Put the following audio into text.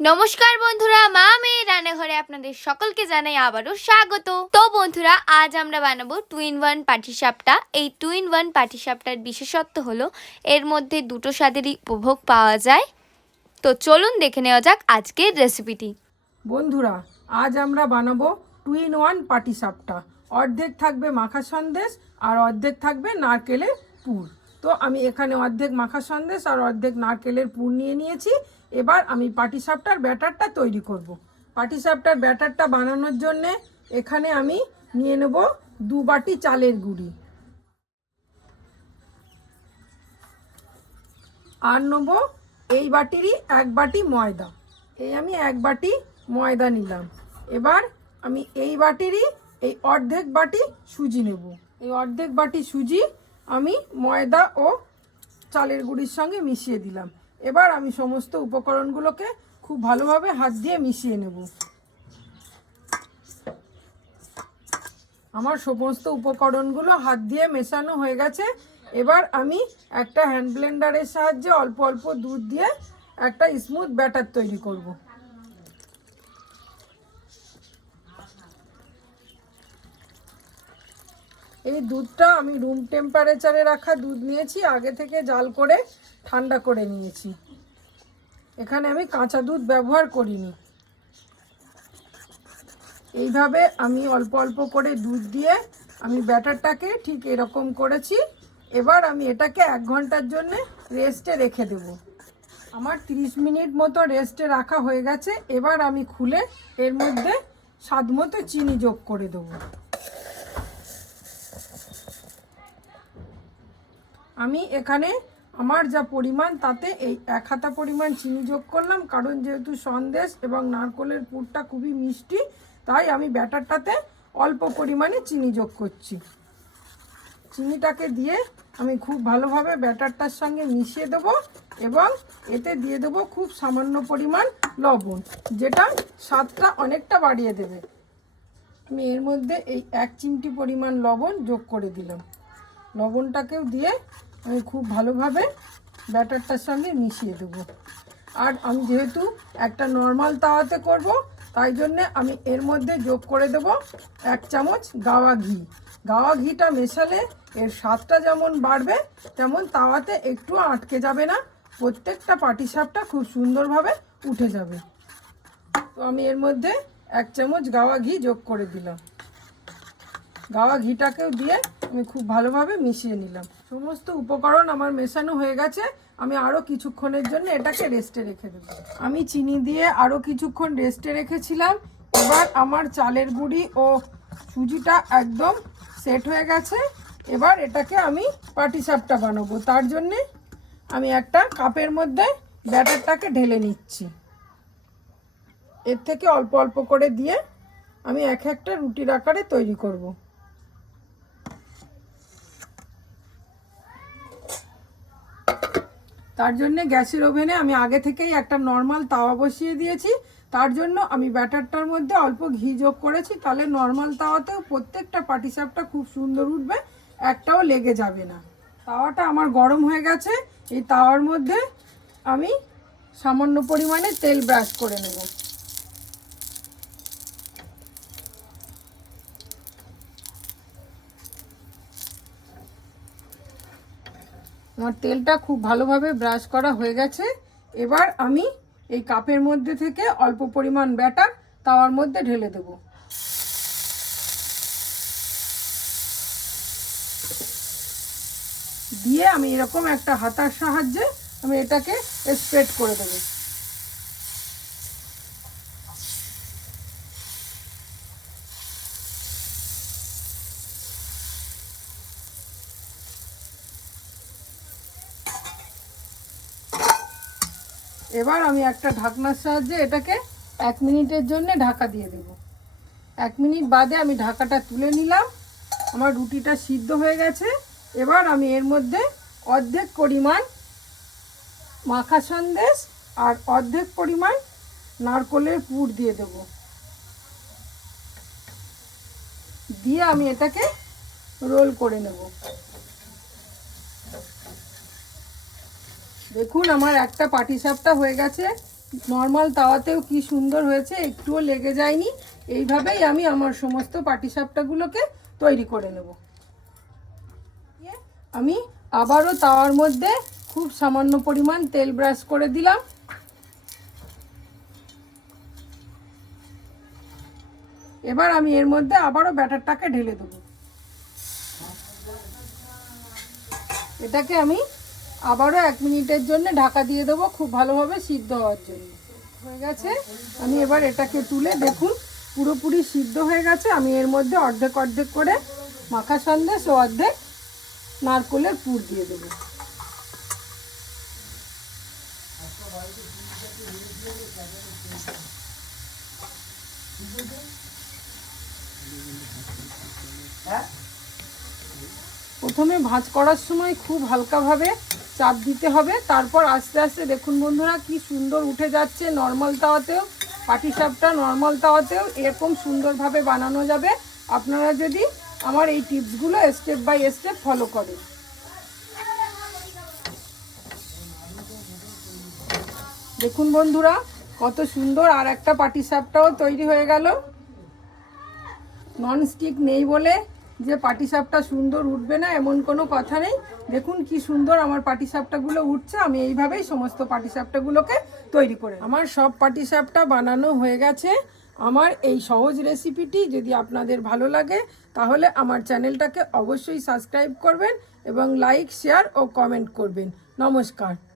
নমস্কার বন্ধুরা, মা মেয়ে রান্নাঘরে আপনাদের সকলকে জানাই আবারও স্বাগত। তো বন্ধুরা, আজ আমরা বানাবো টু ইন ওয়ান পাটিসাপটা। এই টু ইন ওয়ান পাটিসাপটার বিশেষত্ব হলো, এর মধ্যে দুটো স্বাদেরই উপভোগ পাওয়া যায়। তো চলুন দেখে নেওয়া যাক আজকের রেসিপিটি। বন্ধুরা, আজ আমরা বানাবো টু ইন ওয়ান পাটিসাপটা। অর্ধেক থাকবে মাখা সন্দেশ আর অর্ধেক থাকবে নারকেলের পুর। তো আমি এখানে অর্ধেক মাখা সন্দেশ আর অর্ধেক নারকেলের পুর নিয়ে নিয়েছি। এবার আমি পাটিসাপটার ব্যাটারটা তৈরি করব। পাটিসাপটার ব্যাটারটা বানানোর জন্যে এখানে আমি নিয়ে নেব দু বাটি চালের গুঁড়ি। আর নেব এই বাটিরই এক বাটি ময়দা। এই আমি এক বাটি ময়দা নিলাম। এবার আমি এই বাটিরই এই অর্ধেক বাটি সুজি নেব। এই অর্ধেক বাটি সুজি আমি ময়দা ও চালের গুঁড়ির সঙ্গে মিশিয়ে দিলাম। এবার আমি সমস্ত উপকরণগুলোকে খুব ভালোভাবে হাত দিয়ে মিশিয়ে নেব। আমার সমস্ত উপকরণগুলো হাত দিয়ে মেশানো হয়ে গেছে। এবার আমি একটা হ্যান্ড ব্লেন্ডারের সাহায্যে অল্প অল্প দুধ দিয়ে একটা স্মুথ ব্যাটার তৈরি করব। এই দুধটা আমি রুম টেম্পারেচারে রাখা দুধ নিয়েছি, আগে থেকে জাল করে ঠান্ডা করে নিয়েছি। এখানে আমি কাঁচা দুধ ব্যবহার করিনি। এইভাবে আমি অল্প অল্প করে দুধ দিয়ে আমি ব্যাটারটাকে ঠিক এরকম করেছি। এবার আমি এটাকে এক ঘণ্টার জন্য রেস্টে রেখে দেব। আমার 30 মিনিট মতো রেস্টে রাখা হয়ে গেছে। এবার আমি খুলে এর মধ্যে স্বাদ মতো চিনি যোগ করে দেবো। আমি এখানে আমার যা পরিমাণ, তাতে এই এক হাতা পরিমাণ চিনি যোগ করলাম। কারণ যেহেতু সন্দেশ এবং নারকলের পুরটা খুবই মিষ্টি, তাই আমি ব্যাটারটাতে অল্প পরিমাণে চিনি যোগ করছি। চিনিটাকে দিয়ে আমি খুব ভালোভাবে ব্যাটারটার সঙ্গে মিশিয়ে দেবো এবং এতে দিয়ে দেবো খুব সামান্য পরিমাণ লবণ, যেটা স্বাদটা অনেকটা বাড়িয়ে দেবে। আমি এর মধ্যে এই এক চিমটি পরিমাণ লবণ যোগ করে দিলাম। লবণটাকেও দিয়ে আমি খুব ভালোভাবে ব্যাটারটার সঙ্গে মিশিয়ে দেবো। আর আমি যেহেতু একটা নর্মাল তাওয়াতে করব, তাই জন্যে আমি এর মধ্যে যোগ করে দেব এক চামচ গাওয়া ঘি। গাওয়া ঘিটা মেশালে এর স্বাদটা যেমন বাড়বে, তেমন তাওয়াতে একটু আটকে যাবে না, প্রত্যেকটা পাটিসাপটা খুব সুন্দরভাবে উঠে যাবে। তো আমি এর মধ্যে এক চামচ গাওয়া ঘি যোগ করে দিলাম। গাওয়া ঘিটাকেও দিয়ে আমি খুব ভালোভাবে মিশিয়ে নিলাম। সমস্ত উপকরণ আমার মেশানো হয়ে গেছে, আমি আরও কিছুক্ষণের জন্য এটাকে রেস্টে রেখে দেবো। আমি চিনি দিয়ে আরও কিছুক্ষণ রেস্টে রেখেছিলাম, এবার আমার চালের গুঁড়ি ও সুজিটা একদম সেট হয়ে গেছে, এবার এটাকে আমি পাটিসাপটা বানাবো। তার জন্যে আমি একটা কাপের মধ্যে ব্যাটারটাকে ঢেলে নিচ্ছি। এর থেকে অল্প অল্প করে দিয়ে আমি এক একটা রুটির আকারে তৈরি করব। তার জন্য গ্যাসের ওভেনে আমি আগে থেকেই একটা নর্মাল তাওয়া বসিয়ে দিয়েছি। তার জন্য আমি ব্যাটারটার মধ্যে অল্প ঘি যোগ করেছি। তাহলে নর্মাল তাওয়াতেও প্রত্যেকটা পাটিসাপটা খুব সুন্দর উঠবে, একটাও লেগে যাবে না। তাওয়াটা আমার গরম হয়ে গেছে। এই তাওয়ার মধ্যে আমি সামান্য পরিমাণে তেল ব্রাশ করে নেব। আমার তেলটা খুব ভালোভাবে ব্রাশ করা হয়ে গেছে। এবার আমি এই কাপের মধ্যে থেকে অল্প পরিমাণ ব্যাটার তাওয়ার মধ্যে ঢেলে দেব। দিয়ে আমি এরকম একটা হাতার সাহায্যে আমি এটাকে স্প্রেড করে দেবো। এবার আমি একটা ঢাকনার সাহায্যে এটাকে এক মিনিটের জন্য ঢাকা দিয়ে দেব। এক মিনিট বাদে আমি ঢাকাটা তুলে নিলাম। আমার রুটিটা সিদ্ধ হয়ে গেছে। এবার আমি এর মধ্যে অর্ধেক পরিমাণ মাখা সন্দেশ আর অর্ধেক পরিমাণ নারকলের পুর দিয়ে দেব। দিয়ে আমি এটাকে রোল করে নেব। দেখুন, আমার একটা পাটিসাপটা হয়ে গেছে। নর্মাল তাওয়াতেও কি সুন্দর হয়েছে, একটুও লেগে যায়নি। এইভাবেই আমি আমার সমস্ত পাটিসাপটাগুলোকে তৈরি করে নেব। আমি আবারও তাওয়ার মধ্যে খুব সামান্য পরিমাণ তেল ব্রাশ করে দিলাম। এবার আমি এর মধ্যে আবারও ব্যাটারটাকে ঢেলে দেবো। এটাকে আমি আবারও এক মিনিটের জন্য ঢাকা দিয়ে দেবো, খুব ভালোভাবে সিদ্ধ হওয়ার জন্য। হয়ে গেছে? আমি এবার এটাকে তুলে দেখুন, পুরোপুরি সিদ্ধ হয়ে গেছে। আমি এর মধ্যে অর্ধেক অর্ধেক করে মাখা সন্দেশ ও অর্ধেক নারকোলের পুর দিয়ে দেবো। প্রথমে ভাঁজ করার সময় খুব হালকাভাবে চাপ দিতে হবে। তারপর আস্তে আস্তে দেখুন বন্ধুরা, কি সুন্দর উঠে যাচ্ছে নর্মাল তাওয়াতেও পাটিসাপটা নর্মাল তাওয়াতেও, এরকম সুন্দরভাবে বানানো যাবে। আপনারা যদি আমার এই টিপসগুলো স্টেপ বাই স্টেপ ফলো করেন। দেখুন বন্ধুরা, কত সুন্দর আর একটা পাটিসাপটাও তৈরি হয়ে গেল। ননস্টিক নেই বলে যে পাটিসাপটা সুন্দর উঠবে না, এমন কোনো কথা নেই। দেখুন কি সুন্দর আমার পাটিসাপটাগুলো উঠছে, আমি এইভাবেই সমস্ত পাটিসাপটাগুলোকে তৈরি করে আমার সব পাটিসাপটা বানানো হয়ে গেছে। আমার এই সহজ রেসিপিটি যদি আপনাদের ভালো লাগে, তাহলে আমার চ্যানেলটাকে অবশ্যই সাবস্ক্রাইব করবেন এবং লাইক, শেয়ার ও কমেন্ট করবেন। নমস্কার।